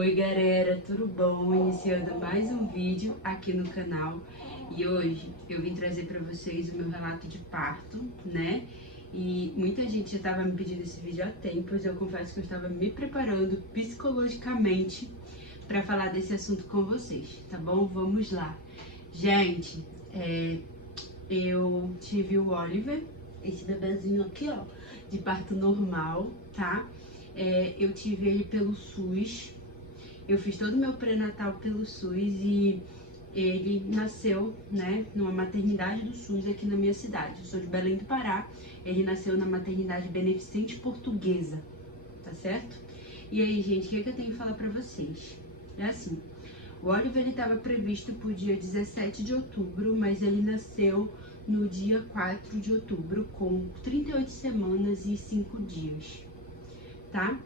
Oi galera, tudo bom? Iniciando mais um vídeo aqui no canal e hoje eu vim trazer para vocês o meu relato de parto, né? E muita gente já estava me pedindo esse vídeo há tempos, eu confesso que eu estava me preparando psicologicamente para falar desse assunto com vocês, tá bom? Vamos lá. Gente, eu tive o Oliver, esse bebezinho aqui, ó, de parto normal, tá? Eu tive ele pelo SUS. Eu fiz todo o meu pré-natal pelo SUS e ele nasceu, né, numa maternidade do SUS aqui na minha cidade. Eu sou de Belém do Pará, ele nasceu na maternidade beneficente portuguesa, tá certo? E aí, gente, o que eu tenho que falar pra vocês? É assim, o Oliver estava previsto pro dia 17 de outubro, mas ele nasceu no dia 4 de outubro, com 38 semanas e 5 dias, tá?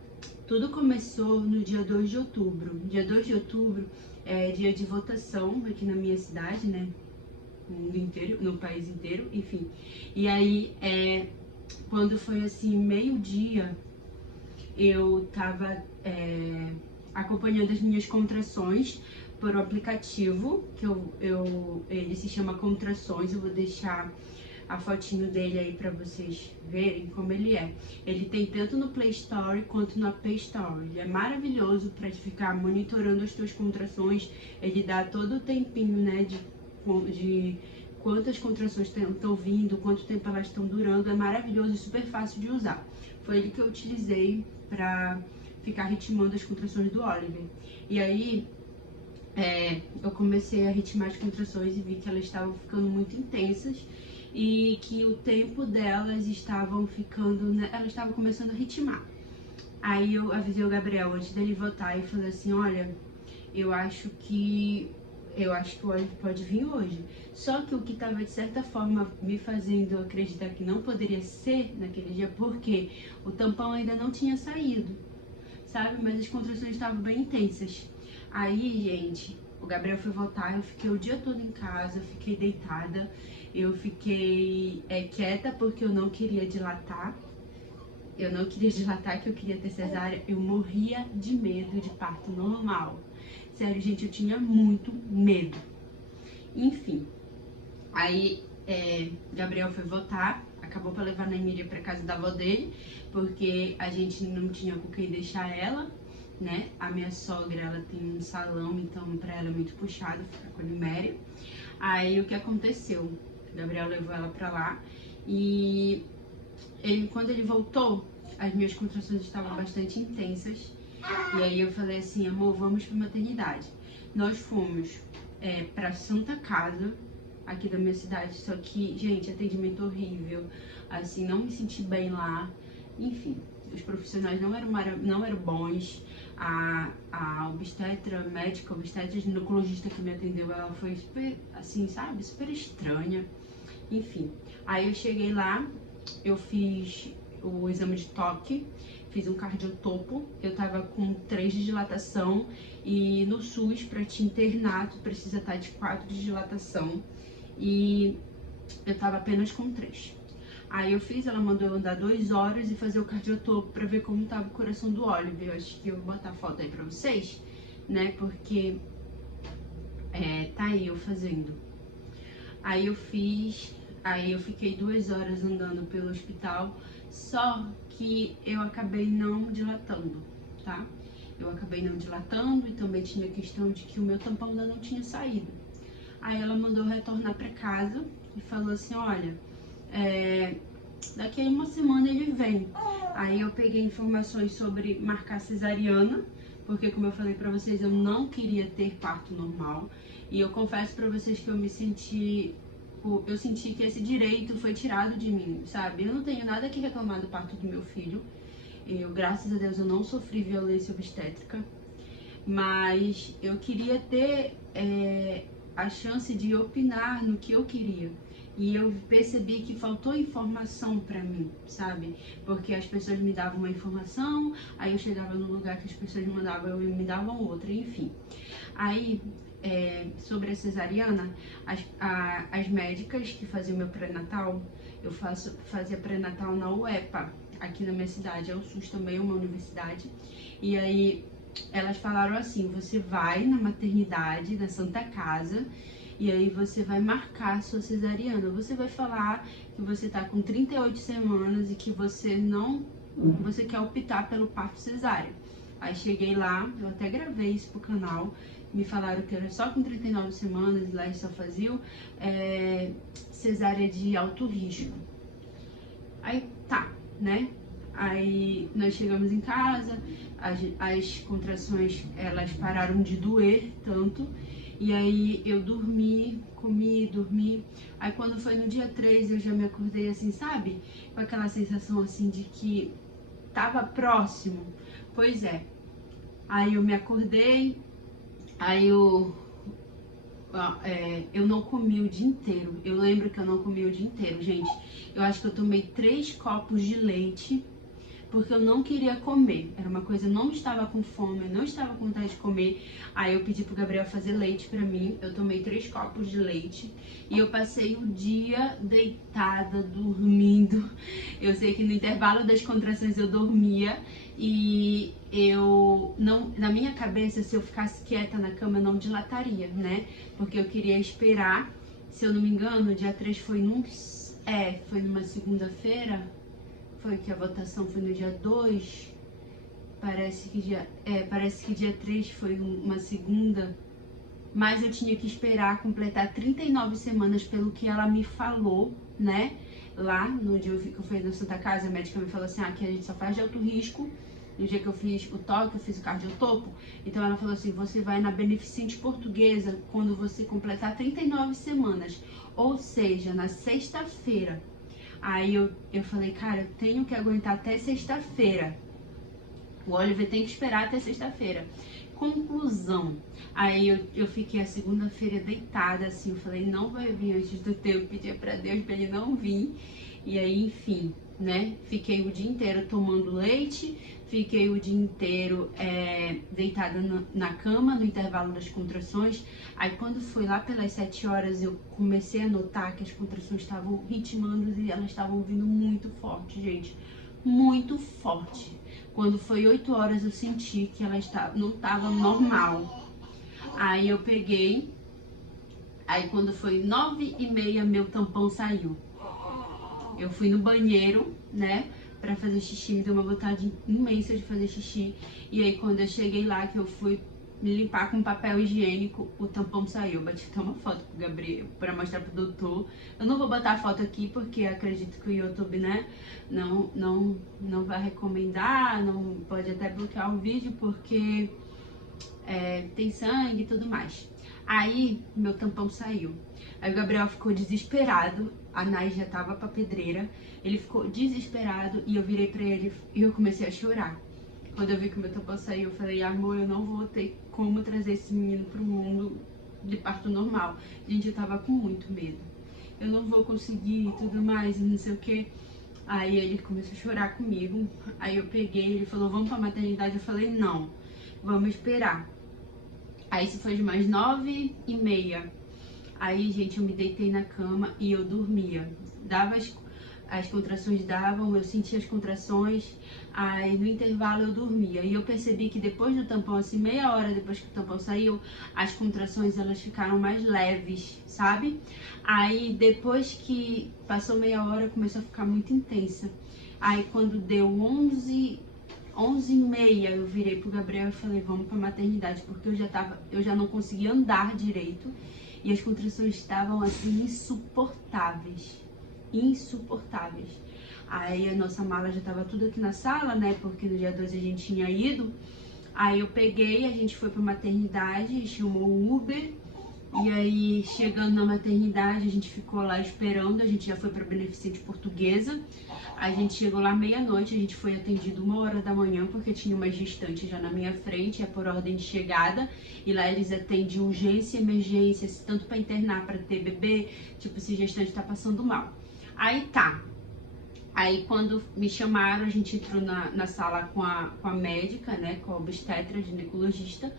Tudo começou no dia 2 de outubro. Dia 2 de outubro é dia de votação aqui na minha cidade, né? No mundo inteiro, no país inteiro, enfim. E aí, quando foi assim, meio-dia, eu tava acompanhando as minhas contrações por um aplicativo, que ele se chama Contrações. Eu vou deixar a fotinho dele aí pra vocês verem como ele é. Ele tem tanto no Play Store quanto na App Store. Ele é maravilhoso pra ficar monitorando as tuas contrações. Ele dá todo o tempinho, né, de quantas contrações estão vindo, quanto tempo elas estão durando. É maravilhoso e super fácil de usar. Foi ele que eu utilizei pra ficar ritmando as contrações do Oliver. E aí, eu comecei a ritmar as contrações e vi que elas estavam ficando muito intensas e que o tempo delas estavam ficando, né, elas estavam começando a ritmar. Aí eu avisei o Gabriel antes dele votar e falei assim, olha, eu acho que o Oliver pode vir hoje. Só que o que estava de certa forma me fazendo acreditar que não poderia ser naquele dia, porque o tampão ainda não tinha saído, sabe? Mas as contrações estavam bem intensas. Aí, gente, o Gabriel foi votar, eu fiquei o dia todo em casa, fiquei deitada, eu fiquei quieta porque eu não queria dilatar. Eu não queria dilatar, que eu queria ter cesárea. Eu morria de medo de parto normal. Sério, gente, eu tinha muito medo. Enfim, aí Gabriel foi votar, acabou pra levar a Emília pra casa da avó dele, porque a gente não tinha com quem deixar ela, né? A minha sogra, ela tem um salão, então pra ela é muito puxado ficar com a Niméria. Aí o que aconteceu? Gabriel levou ela pra lá e quando ele voltou, as minhas contrações estavam bastante intensas. E aí eu falei assim, amor, vamos pra maternidade. Nós fomos pra Santa Casa, aqui da minha cidade, só que, gente, atendimento horrível, assim, não me senti bem lá. Enfim, os profissionais não eram bons. A obstetra, médica, obstetra ginecologista que me atendeu, ela foi super, assim, sabe, super estranha. Enfim, aí eu cheguei lá, eu fiz o exame de toque, fiz um cardiotopo, eu tava com 3 de dilatação e no SUS, pra te internar, tu precisa estar de 4 de dilatação e eu tava apenas com 3. Aí eu fiz, ela mandou eu andar 2 horas e fazer o cardiotopo pra ver como tava o coração do Oliver. Eu acho que eu vou botar a foto aí pra vocês, né, porque tá aí eu fazendo. Aí eu fiz, aí eu fiquei 2 horas andando pelo hospital, só que eu acabei não dilatando, tá? Eu acabei não dilatando e também tinha a questão de que o meu tampão ainda não tinha saído. Aí ela mandou eu retornar pra casa e falou assim, olha, daqui a uma semana ele vem. Aí eu peguei informações sobre marcar cesariana, porque como eu falei pra vocês, eu não queria ter parto normal. E eu confesso pra vocês que eu senti que esse direito foi tirado de mim, sabe? Eu não tenho nada que reclamar do parto do meu filho. Graças a Deus, eu não sofri violência obstétrica. Mas eu queria ter a chance de opinar no que eu queria. E eu percebi que faltou informação pra mim, sabe? Porque as pessoas me davam uma informação, aí eu chegava no lugar que as pessoas me davam outra, enfim. Aí, sobre a cesariana, as médicas que faziam meu pré-natal, eu fazia pré-natal na UEPA, aqui na minha cidade, é o SUS também, é uma universidade. E aí elas falaram assim: você vai na maternidade, na Santa Casa, e aí você vai marcar a sua cesariana. Você vai falar que você tá com 38 semanas e que você quer optar pelo parto cesáreo. Aí cheguei lá, eu até gravei isso pro canal, me falaram que era só com 39 semanas, lá eles só faziam cesárea de alto risco. Aí tá, né? Aí nós chegamos em casa, as contrações elas pararam de doer tanto, e aí eu dormi, comi, dormi. Aí quando foi no dia 3 eu já me acordei assim, sabe? Com aquela sensação assim de que tava próximo. Pois é. Aí eu me acordei, aí eu não comi o dia inteiro. Eu lembro que eu não comi o dia inteiro, gente. Eu acho que eu tomei 3 copos de leite, porque eu não queria comer. Era uma coisa, eu não estava com fome, eu não estava com vontade de comer. Aí eu pedi pro Gabriel fazer leite pra mim. Eu tomei 3 copos de leite e eu passei o dia deitada, dormindo. Eu sei que no intervalo das contrações eu dormia e eu não, na minha cabeça, se eu ficasse quieta na cama, eu não dilataria, né? Porque eu queria esperar. Se eu não me engano, dia 3 foi foi numa segunda-feira. Foi que a votação foi no dia 2, parece que dia 3 foi uma segunda, mas eu tinha que esperar completar 39 semanas pelo que ela me falou, né? Lá no dia que eu fui na Santa Casa, a médica me falou assim, que a gente só faz de alto risco. No dia que eu fiz o toque, eu fiz o cardiotopo, então ela falou assim, você vai na Beneficente Portuguesa quando você completar 39 semanas, ou seja, na sexta-feira. Aí eu falei, cara, eu tenho que aguentar até sexta-feira. O Oliver tem que esperar até sexta-feira. Conclusão. Aí eu fiquei a segunda-feira deitada, assim, eu falei, não vai vir antes do tempo, pedi pra Deus pra ele não vir. E aí, enfim, né? Fiquei o dia inteiro tomando leite, fiquei o dia inteiro deitada na cama, no intervalo das contrações. Aí quando foi lá pelas 7 horas, eu comecei a notar que as contrações estavam ritmando e elas estavam vindo muito forte, gente. Muito forte. Quando foi 8 horas, eu senti que ela não estava normal. Aí eu peguei, aí quando foi 9h30, meu tampão saiu. Eu fui no banheiro, né, pra fazer xixi, me deu uma vontade imensa de fazer xixi. E aí quando eu cheguei lá, que eu fui me limpar com papel higiênico, o tampão saiu. Eu bati até uma foto pro Gabriel pra mostrar pro doutor. Eu não vou botar a foto aqui porque acredito que o YouTube, né, não vai recomendar, não pode até bloquear o vídeo porque tem sangue e tudo mais. Aí meu tampão saiu. Aí o Gabriel ficou desesperado, a Nai já tava pra pedreira, ele ficou desesperado e eu virei pra ele e eu comecei a chorar. Quando eu vi que o meu tampão saiu, eu falei, amor, eu não vou ter como trazer esse menino pro mundo de parto normal. Gente, eu tava com muito medo. Eu não vou conseguir e tudo mais, e não sei o que. Aí ele começou a chorar comigo. Aí eu peguei, ele falou, vamos pra maternidade? Eu falei, não, vamos esperar. Aí isso foi de mais 9h30. Aí, gente, eu me deitei na cama e eu dormia. Dava as contrações davam, eu sentia as contrações, aí no intervalo eu dormia. E eu percebi que depois do tampão, assim, meia hora depois que o tampão saiu, as contrações elas ficaram mais leves, sabe? Aí depois que passou meia hora, começou a ficar muito intensa. Aí quando deu 11h30, eu virei pro Gabriel e falei, vamos pra maternidade, porque eu já não conseguia andar direito e as contrações estavam assim insuportáveis. Aí a nossa mala já tava tudo aqui na sala, né, porque no dia 2 a gente tinha ido. Aí eu peguei, a gente foi pra maternidade, chamou o Uber. E aí, chegando na maternidade, a gente ficou lá esperando, a gente já foi pra Beneficente Portuguesa. A gente chegou lá meia-noite, a gente foi atendido 1h da manhã, porque tinha uma gestante já na minha frente, é por ordem de chegada. E lá eles atendem urgência e emergência, tanto pra internar, pra ter bebê, tipo, se gestante tá passando mal. Aí tá. Aí quando me chamaram, a gente entrou na sala com a médica, né, com a obstetra, ginecologista.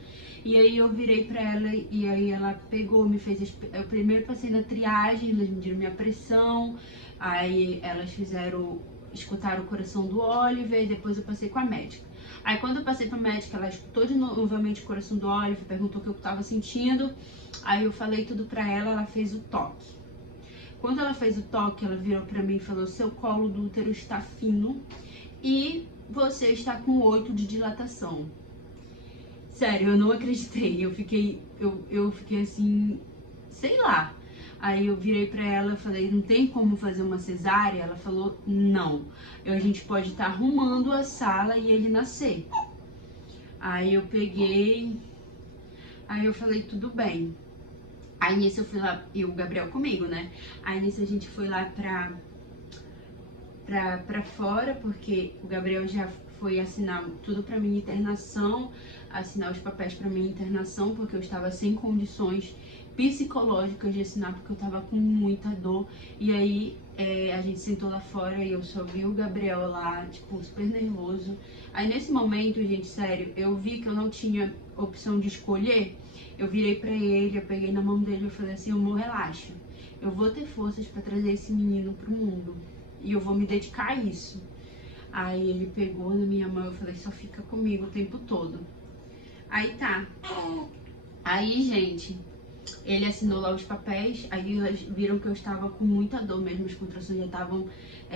E aí eu virei pra ela e aí ela pegou, me fez... Eu primeiro passei na triagem, elas mediram minha pressão, aí elas escutaram o coração do Oliver e depois eu passei com a médica. Aí quando eu passei pra médica, ela escutou novamente o coração do Oliver, perguntou o que eu tava sentindo. Aí eu falei tudo pra ela, ela fez o toque. Quando ela fez o toque, ela virou pra mim e falou: seu colo do útero está fino e você está com 8 de dilatação. Sério, eu não acreditei. Eu fiquei assim, sei lá. Aí eu virei pra ela e falei: não tem como fazer uma cesárea? Ela falou: não. A gente pode estar arrumando a sala e ele nascer. Aí eu peguei, aí eu falei: tudo bem. Aí nisso eu fui lá, e o Gabriel comigo, né? Aí nisso a gente foi lá pra fora, porque o Gabriel já foi assinar tudo pra minha internação, assinar os papéis pra minha internação, porque eu estava sem condições psicológicas de assinar, porque eu tava com muita dor. E aí a gente sentou lá fora e eu só vi o Gabriel lá, tipo, super nervoso. Aí nesse momento, gente, sério, eu vi que eu não tinha opção de escolher. Eu virei pra ele, eu peguei na mão dele e falei assim: amor, relaxa, eu vou ter forças pra trazer esse menino pro mundo e eu vou me dedicar a isso. Aí ele pegou na minha mão, eu falei: só fica comigo o tempo todo. Aí tá. Aí, gente, ele assinou lá os papéis, aí elas viram que eu estava com muita dor mesmo, as contrações já estavam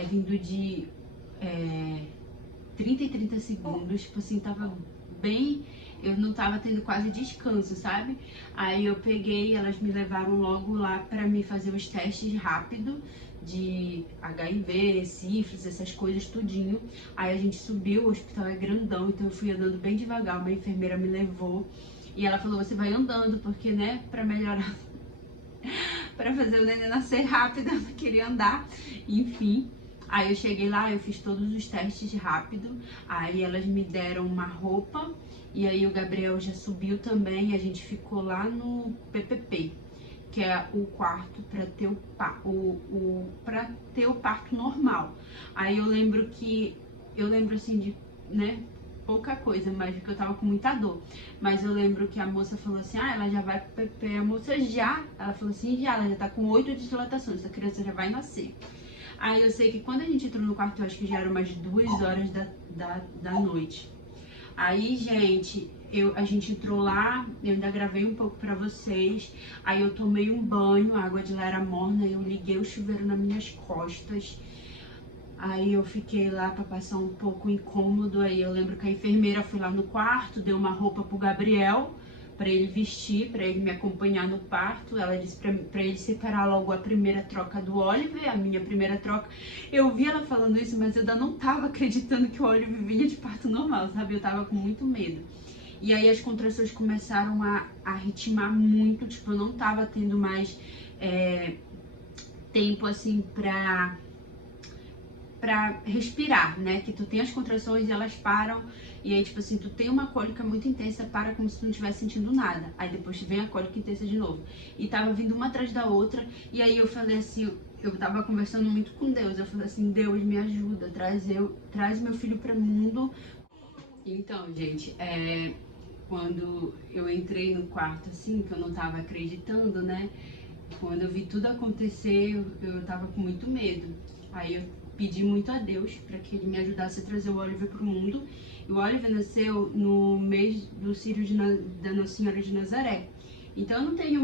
vindo de 30 em 30 segundos, tipo assim, tava bem, eu não tava tendo quase descanso, sabe? Aí eu peguei, elas me levaram logo lá pra me fazer os testes rápido de HIV, sífilis, essas coisas tudinho. Aí a gente subiu, o hospital é grandão, então eu fui andando bem devagar, uma enfermeira me levou e ela falou: você vai andando, porque, né, pra melhorar, pra fazer o neném nascer rápido, eu não queria andar, enfim. Aí eu cheguei lá, eu fiz todos os testes rápido, aí elas me deram uma roupa, e aí o Gabriel já subiu também, e a gente ficou lá no PPP, que é o quarto para ter para ter o parto normal. Aí eu lembro assim de, né, pouca coisa, mas que eu tava com muita dor. Mas eu lembro que a moça falou assim: ah, ela já vai pro PPP, a moça ela falou assim: já, ela já tá com 8 de dilatação, essa criança já vai nascer. Aí eu sei que quando a gente entrou no quarto, eu acho que já eram umas 2 horas da noite. Aí, gente, a gente entrou lá, eu ainda gravei um pouco pra vocês. Aí eu tomei um banho, a água de lá era morna, eu liguei o chuveiro nas minhas costas. Aí eu fiquei lá pra passar um pouco incômodo. Aí eu lembro que a enfermeira foi lá no quarto, deu uma roupa pro Gabriel pra ele vestir, pra ele me acompanhar no parto. Ela disse pra ele separar logo a primeira troca do Oliver, a minha primeira troca. Eu vi ela falando isso, mas eu ainda não tava acreditando que o Oliver vinha de parto normal, sabe? Eu tava com muito medo. E aí as contrações começaram a ritmar muito, tipo, eu não tava tendo mais tempo, assim, pra respirar, né? Que tu tem as contrações e elas param, e aí, tipo assim, tu tem uma cólica muito intensa, para como se tu não estivesse sentindo nada. Aí depois vem a cólica intensa de novo. E tava vindo uma atrás da outra, e aí eu falei assim, eu tava conversando muito com Deus, eu falei assim: Deus, me ajuda, traz meu filho para o mundo. Então, gente, quando eu entrei no quarto, assim, que eu não tava acreditando, né? Quando eu vi tudo acontecer, eu tava com muito medo. Aí eu pedi muito a Deus para que ele me ajudasse a trazer o Oliver pro mundo. E o Oliver nasceu no mês do Círio da Nossa Senhora de Nazaré. Então eu não tenho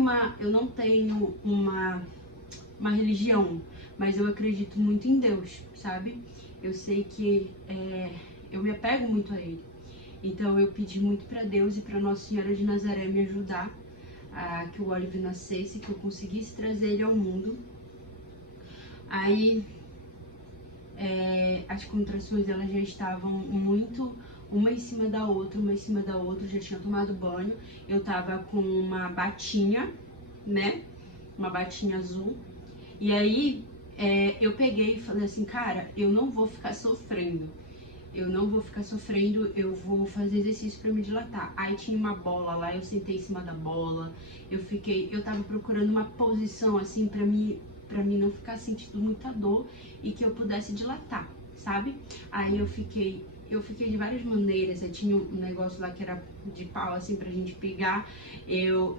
uma religião, mas eu acredito muito em Deus, sabe? Eu sei que eu me apego muito a ele. Então eu pedi muito para Deus e para Nossa Senhora de Nazaré me ajudar a que o Oliver nascesse, que eu conseguisse trazer ele ao mundo. Aí as contrações, elas já estavam muito uma em cima da outra, eu já tinha tomado banho, eu tava com uma batinha, né, uma batinha azul, e aí eu peguei e falei assim: cara, eu não vou ficar sofrendo, eu vou fazer exercício pra me dilatar. Aí tinha uma bola lá, eu sentei em cima da bola, eu tava procurando uma posição assim pra mim não ficar sentindo muita dor e que eu pudesse dilatar, sabe? Aí eu fiquei eu fiquei de várias maneiras. Eu tinha um negócio lá que era de pau, assim, pra gente pegar. Eu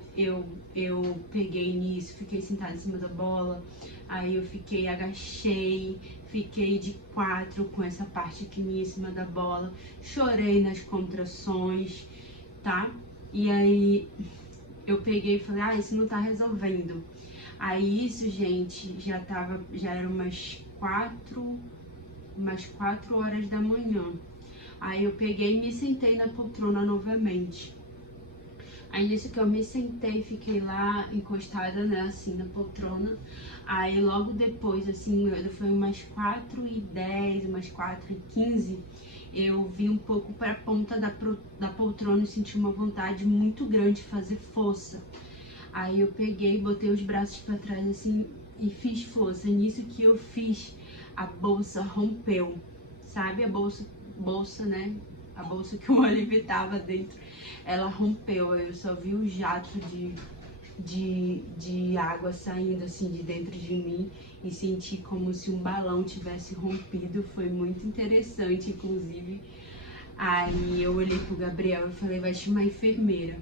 peguei nisso, fiquei sentada em cima da bola. Aí eu fiquei, agachei, fiquei de 4 com essa parte aqui minha em cima da bola. Chorei nas contrações, tá? E aí eu peguei e falei, ah, isso não tá resolvendo. Aí isso, gente, já era umas 4 horas da manhã. Aí eu peguei e me sentei na poltrona novamente. Aí nisso que eu me sentei, fiquei lá encostada, né, assim, na poltrona. Aí logo depois, assim, foi umas 4h10, umas 4h15, eu vi um pouco para a ponta da poltrona e senti uma vontade muito grande de fazer força. Aí eu peguei, botei os braços para trás, assim, e fiz força. Nisso que eu fiz, a bolsa rompeu, sabe? A bolsa, né? A bolsa que o Olive tava dentro, ela rompeu. Eu só vi o jato de água saindo assim de dentro de mim e senti como se um balão tivesse rompido. Foi muito interessante, inclusive. Aí eu olhei pro Gabriel e falei, vai chamar a enfermeira.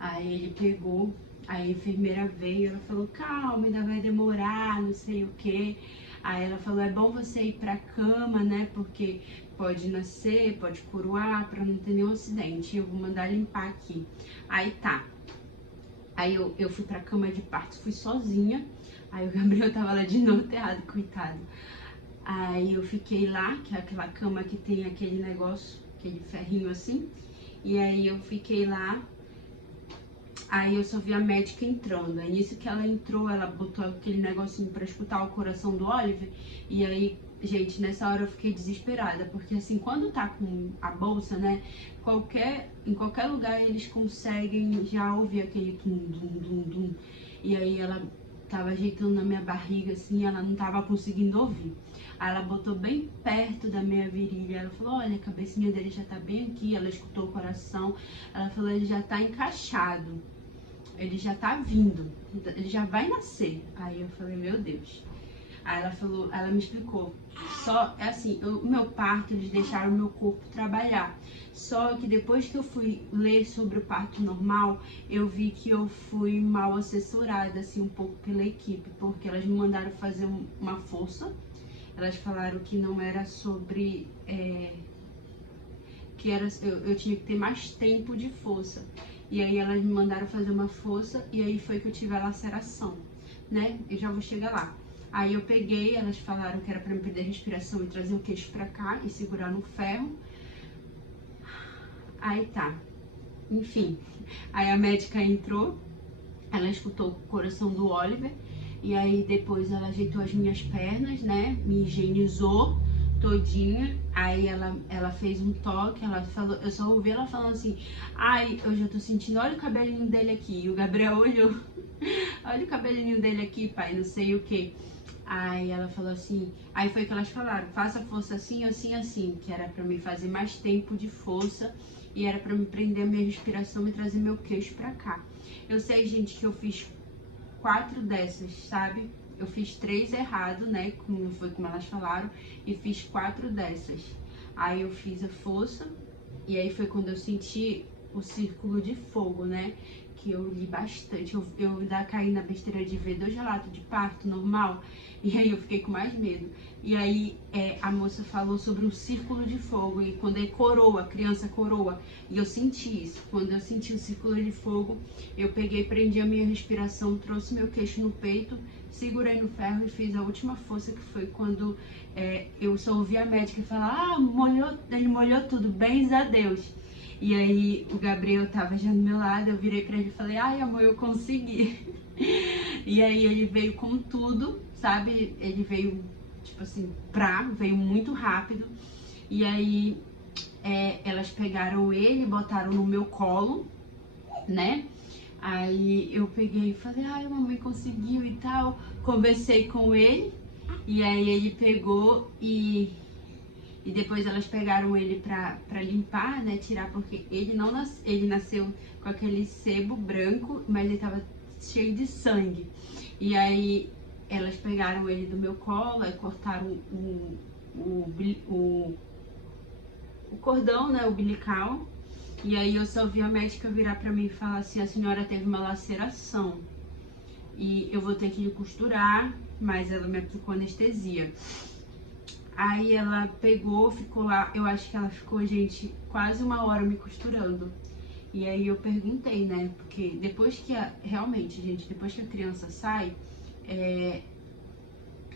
Aí ele pegou, aí a enfermeira veio, ela falou, calma, ainda vai demorar, não sei o que. Aí ela falou, é bom você ir pra cama, né, porque pode nascer, pode coroar, pra não ter nenhum acidente. Eu vou mandar limpar aqui. Aí tá. Aí eu fui pra cama de parto, fui sozinha. Aí o Gabriel tava lá de norteado, coitado. Aí eu fiquei lá, que é aquela cama que tem aquele negócio, aquele ferrinho assim. E aí eu fiquei lá. Aí eu só vi a médica entrando. Aí nisso que ela entrou, ela botou aquele negocinho pra escutar o coração do Oliver. E aí, gente, nessa hora eu fiquei desesperada. Porque assim, quando tá com a bolsa, né? Em qualquer lugar eles conseguem já ouvir aquele tum, dum, dum, dum. E aí ela tava ajeitando na minha barriga, assim, ela não tava conseguindo ouvir. Aí ela botou bem perto da minha virilha. Ela falou, olha, a cabecinha dele já tá bem aqui. Ela escutou o coração. Ela falou, ele já tá encaixado. Ele já tá vindo, ele já vai nascer. Aí eu falei, meu Deus. Aí ela falou, ela me explicou. Só, é assim, o meu parto, eles deixaram o meu corpo trabalhar. Só que depois que eu fui ler sobre o parto normal, eu vi que eu fui mal assessorada, assim, um pouco pela equipe. Porque elas me mandaram fazer uma força. Elas falaram que não era sobre... que era, eu tinha que ter mais tempo de força. E aí elas me mandaram fazer uma força e aí foi que eu tive a laceração, né? Eu já vou chegar lá. Aí eu peguei, elas falaram que era pra me perder a respiração e trazer o queixo pra cá e segurar no ferro. Aí tá. Enfim, aí a médica entrou, ela escutou o coração do Oliver e aí depois ela ajeitou as minhas pernas, né? Me higienizou todinha. Aí ela fez um toque, ela falou, eu só ouvi ela falando assim, ai, eu já tô sentindo, olha o cabelinho dele aqui. E o Gabriel olhou, olha o cabelinho dele aqui, pai, não sei o que. Aí ela falou assim, aí foi que elas falaram, faça força assim, assim, assim, que era pra me fazer mais tempo de força e era pra me prender a minha respiração e trazer meu queixo pra cá. Eu sei, gente, que eu fiz 4 dessas, sabe? Eu fiz 3 errado, né? Como foi como elas falaram. E fiz 4 dessas. Aí eu fiz a força. E aí foi quando eu senti o círculo de fogo, né? Que eu li bastante. Eu caí na besteira de ver 2 relatos de parto normal. E aí eu fiquei com mais medo. E aí a moça falou sobre o círculo de fogo. E quando é coroa, a criança coroa. E eu senti isso. Quando eu senti o círculo de fogo, eu peguei, prendi a minha respiração, trouxe meu queixo no peito, segurei no ferro e fiz a última força, que foi quando eu só ouvi a médica falar, ele molhou tudo, bens a Deus. E aí o Gabriel tava já do meu lado, eu virei pra ele e falei, ai amor, eu consegui. E aí ele veio com tudo, sabe? Ele veio, tipo assim, veio muito rápido. E aí elas pegaram ele, botaram no meu colo, né? Aí eu peguei e falei, ai, a mamãe conseguiu e tal. Conversei com ele, e aí ele pegou e depois elas pegaram ele pra limpar, né, tirar, porque ele nasceu com aquele sebo branco, mas ele tava cheio de sangue. E aí elas pegaram ele do meu colo e cortaram o cordão, né, umbilical. E aí eu só vi a médica virar pra mim e falar assim, a senhora teve uma laceração e eu vou ter que lhe costurar, mas ela me aplicou anestesia. Aí ela pegou, ficou lá, eu acho que ela ficou, gente, quase 1 hora me costurando. E aí eu perguntei, né, porque depois que realmente, gente, depois que a criança sai,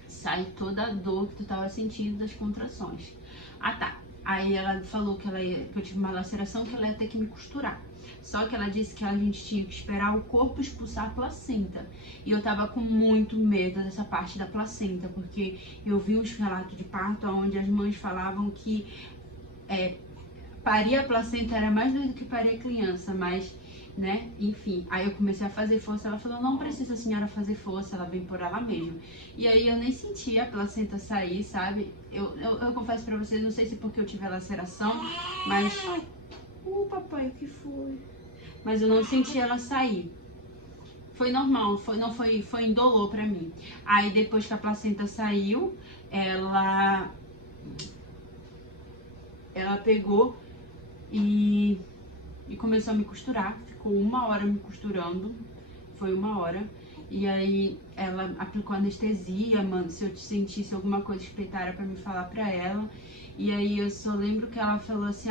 sai toda a dor que tu tava sentindo das contrações. Ah, tá. Aí ela falou que que eu tive uma laceração, que ela ia ter que me costurar. Só que ela disse que a gente tinha que esperar o corpo expulsar a placenta. E eu tava com muito medo dessa parte da placenta, porque eu vi uns relatos de parto onde as mães falavam que parir a placenta era mais doido que parir a criança, mas, né, enfim. Aí eu comecei a fazer força, ela falou, não precisa a senhora fazer força, ela vem por ela mesma. E aí eu nem senti a placenta sair, sabe? Eu confesso pra vocês, não sei se porque eu tive a laceração, mas... papai, o que foi? Mas eu não senti ela sair. Foi normal, foi indolor pra mim. Aí depois que a placenta saiu, ela pegou e começou a me costurar. Ficou 1 hora me costurando. Foi 1 hora. E aí ela aplicou anestesia, mano. Se eu sentisse alguma coisa espreitar era pra me falar pra ela. E aí eu só lembro que ela falou assim,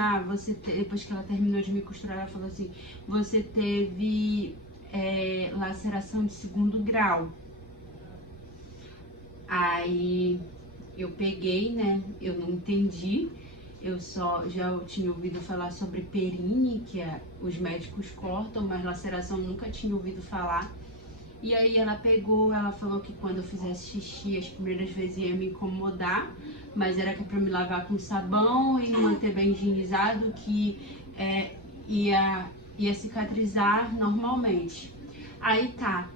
depois que ela terminou de me costurar, ela falou assim, você teve laceração de 2º grau. Aí eu peguei, né, eu não entendi, eu já tinha ouvido falar sobre perine, que os médicos cortam, mas laceração nunca tinha ouvido falar. E aí ela pegou, ela falou que quando eu fizesse xixi, as primeiras vezes ia me incomodar, mas era que é pra me lavar com sabão e manter bem higienizado, que ia cicatrizar normalmente. Aí tá,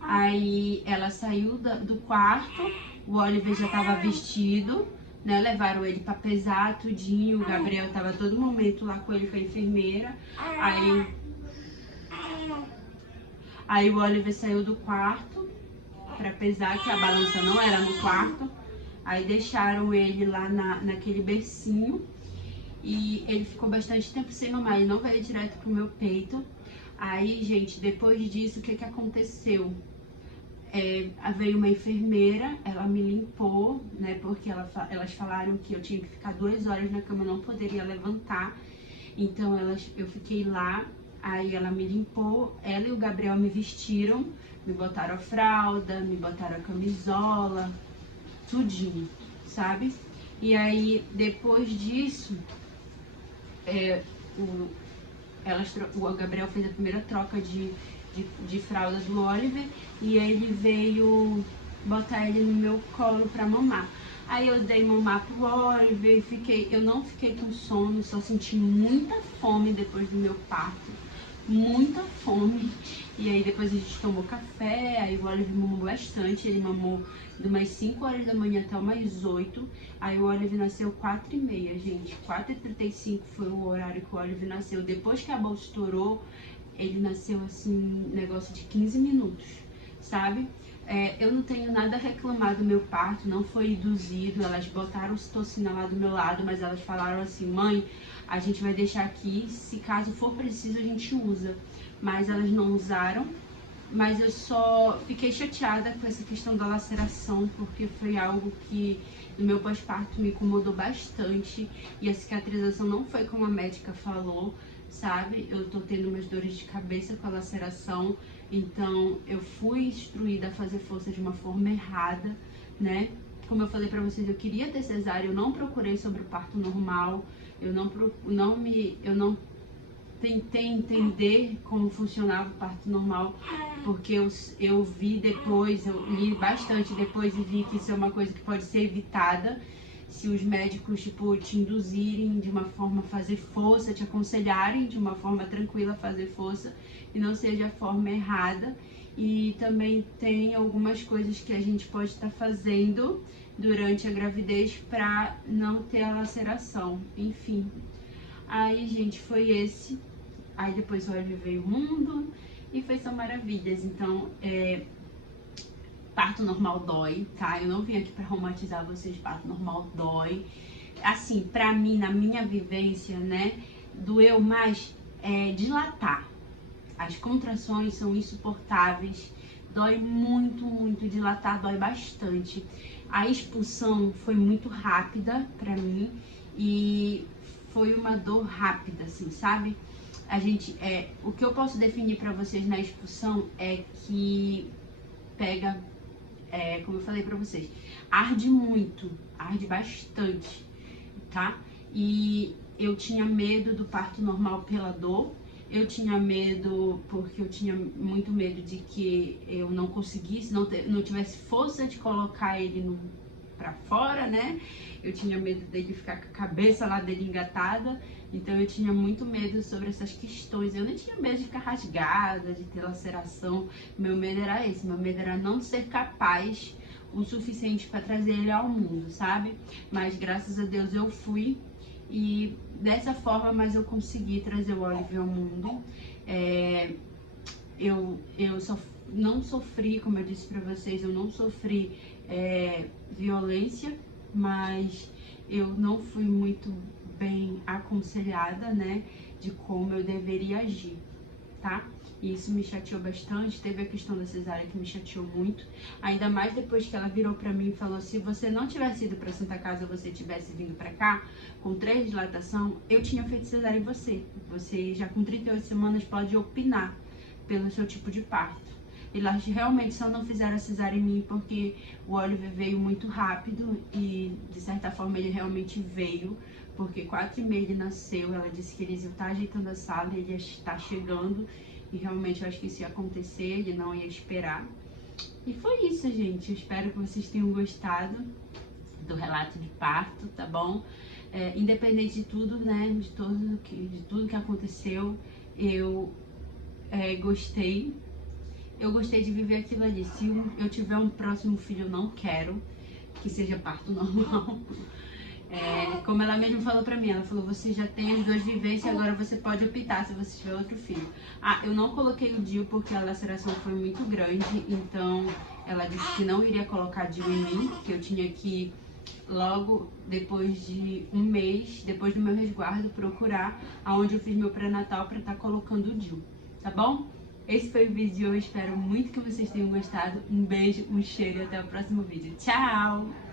aí ela saiu do quarto, o Oliver já tava vestido, né, levaram ele pra pesar tudinho, o Gabriel tava todo momento lá com ele, com a enfermeira, Aí o Oliver saiu do quarto pra pesar, que a balança não era no quarto. Aí deixaram ele lá naquele bercinho. E ele ficou bastante tempo sem mamar, ele não veio direto pro meu peito. Aí, gente, depois disso, o que aconteceu? Veio uma enfermeira, ela me limpou, né, porque elas falaram que eu tinha que ficar 2 horas na cama, eu não poderia levantar. Então eu fiquei lá. Aí ela me limpou, ela e o Gabriel me vestiram, me botaram a fralda, me botaram a camisola, tudinho, sabe? E aí, depois disso, o Gabriel fez a primeira troca de fralda do Oliver e ele veio botar ele no meu colo pra mamar. Aí eu dei mamar pro Oliver e eu não fiquei com sono, só senti muita fome depois do meu parto. Muita fome. E aí depois a gente tomou café, aí o Oliver mamou bastante, ele mamou de umas 5 horas da manhã até umas 8. Aí o Oliver nasceu 4h30, gente. 4h35 foi o horário que o Oliver nasceu. Depois que a bolsa estourou, ele nasceu assim, negócio de 15 minutos, sabe? Eu não tenho nada a reclamar do meu parto, não foi induzido, elas botaram ocitocina lá do meu lado, mas elas falaram assim, mãe, a gente vai deixar aqui, se caso for preciso a gente usa. Mas elas não usaram, mas eu só fiquei chateada com essa questão da laceração, porque foi algo que no meu pós-parto me incomodou bastante e a cicatrização não foi como a médica falou, sabe? Eu tô tendo umas dores de cabeça com a laceração, então eu fui instruída a fazer força de uma forma errada, né? Como eu falei pra vocês, eu queria ter cesárea, eu não procurei sobre o parto normal, eu não tentei entender como funcionava o parto normal, porque eu vi depois, eu li bastante depois e vi que isso é uma coisa que pode ser evitada se os médicos, tipo, te induzirem de uma forma a fazer força, te aconselharem de uma forma tranquila a fazer força e não seja a forma errada. E também tem algumas coisas que a gente pode estar fazendo durante a gravidez para não ter a laceração, enfim. Aí, gente, foi esse. Aí depois o Oliver veio o mundo e foi só maravilhas. Então, parto normal dói, tá? Eu não vim aqui pra romantizar vocês, parto normal dói. assim, pra mim, na minha vivência, né, doeu mais dilatar. As contrações são insuportáveis, dói muito, muito, dilatar dói bastante. A expulsão foi muito rápida pra mim e foi uma dor rápida, assim, sabe? O que eu posso definir pra vocês na expulsão é que pega, como eu falei pra vocês, arde muito, arde bastante, tá? E eu tinha medo do parto normal pela dor. Eu tinha medo, porque eu tinha muito medo de que eu não conseguisse, não tivesse força de colocar ele pra fora, né? Eu tinha medo dele ficar com a cabeça lá dele engatada, então eu tinha muito medo sobre essas questões. Eu não tinha medo de ficar rasgada, de ter laceração. Meu medo era esse, meu medo era não ser capaz o suficiente para trazer ele ao mundo, sabe? Mas graças a Deus eu fui. E dessa forma, mas eu consegui trazer o Oliver ao mundo. Eu não sofri, como eu disse pra vocês, eu não sofri violência, mas eu não fui muito bem aconselhada, né, de como eu deveria agir, tá? E isso me chateou bastante. Teve a questão da cesárea que me chateou muito, ainda mais depois que ela virou pra mim e falou: se você não tivesse ido pra Santa Casa, você tivesse vindo pra cá com 3 dilatação, eu tinha feito cesárea em você. Você já com 38 semanas pode opinar pelo seu tipo de parto. E lá realmente só não fizeram a cesárea em mim porque o Oliver veio muito rápido e de certa forma ele realmente veio, porque 4h30 ele nasceu. Ela disse que eles iam estar ajeitando a sala, ele ia estar chegando. E realmente eu acho que isso ia acontecer, ele não ia esperar. E foi isso, gente. Eu espero que vocês tenham gostado do relato de parto, tá bom? Independente de tudo, né, de tudo que aconteceu, eu gostei. Eu gostei de viver aquilo ali. Se eu tiver um próximo filho, eu não quero que seja parto normal. Como ela mesma falou pra mim, ela falou: você já tem as 2 vivências, agora você pode optar se você tiver outro filho. Eu não coloquei o DIU porque a laceração foi muito grande, então ela disse que não iria colocar DIU em mim, que eu tinha que, logo depois de 1 mês, depois do meu resguardo, procurar aonde eu fiz meu pré-natal pra estar colocando o DIU, tá bom? Esse foi o vídeo de hoje, espero muito que vocês tenham gostado. Um beijo, um cheiro e até o próximo vídeo. Tchau!